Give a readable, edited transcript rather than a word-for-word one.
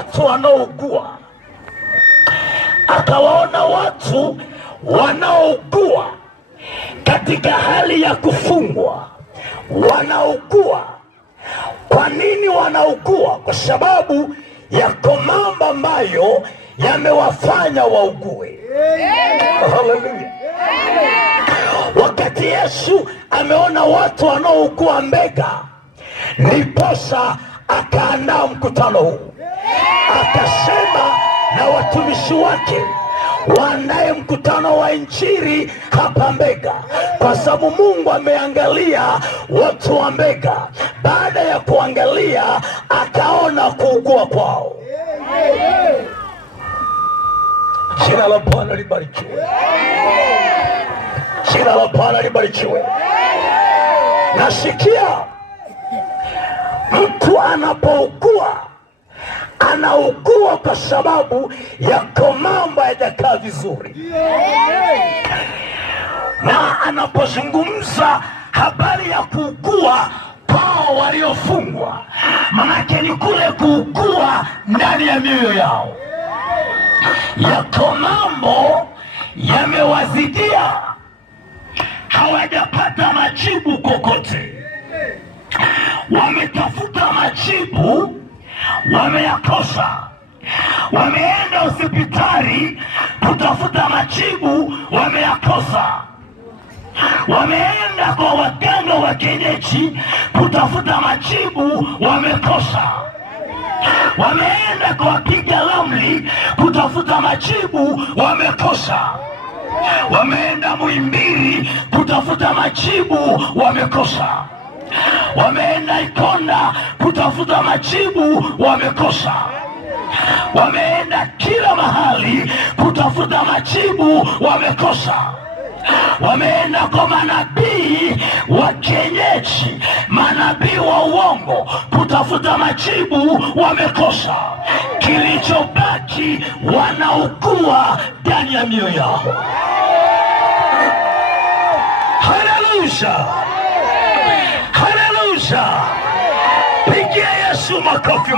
watu wanaougua, akawaona watu wanaougua katika hali ya kufungwa, wanaugua. Kwa nini wanaugua? Kwa sababu yako mambo ambayo yamewafanya waugue. Haleluya! Wakati Yesu ameona watu wanaougua Mbega, ndiposa akaandaa mkutano huu, akasema na watumishi wake waandae mkutano wa Injili hapa Mbega, kwa sababu Mungu ameangalia watu wa Mbega. Baada ya kuangalia, akaona kuugua kwao. Jina la Bwana libarikiwe. Jina la Bwana libarikiwe. Nasikia mtu anapougua, anaugua kwa sababu yako mambo hayajakaa vizuri. Na anapozungumza habari ya kuugua kwao waliofungwa, manake ni kule kuugua ndani ya mioyo yao. Yako mambo yamewazidia, hawajapata majibu kokote. Wametafuta majibu, wameyakosa. Wameenda hospitali kutafuta majibu, wameyakosa. Wameenda kwa waganga wa kienyeji kutafuta majibu, wamekosa. Wameenda kwa wapiga ramli kutafuta majibu, wamekosa. Wameenda Muhimbili kutafuta majibu, wamekosa. Wameenda Ikonda kutafuta majibu, wamekosa. Wameenda kila mahali kutafuta majibu, wamekosa. Wameenda kwa manabii wa kienyeji, manabii wa uongo kutafuta majibu, wamekosa. Kilichobaki, wanaugua ndani ya mioyo yao. Haleluya! Haleluya! Pigia Yesu makofi.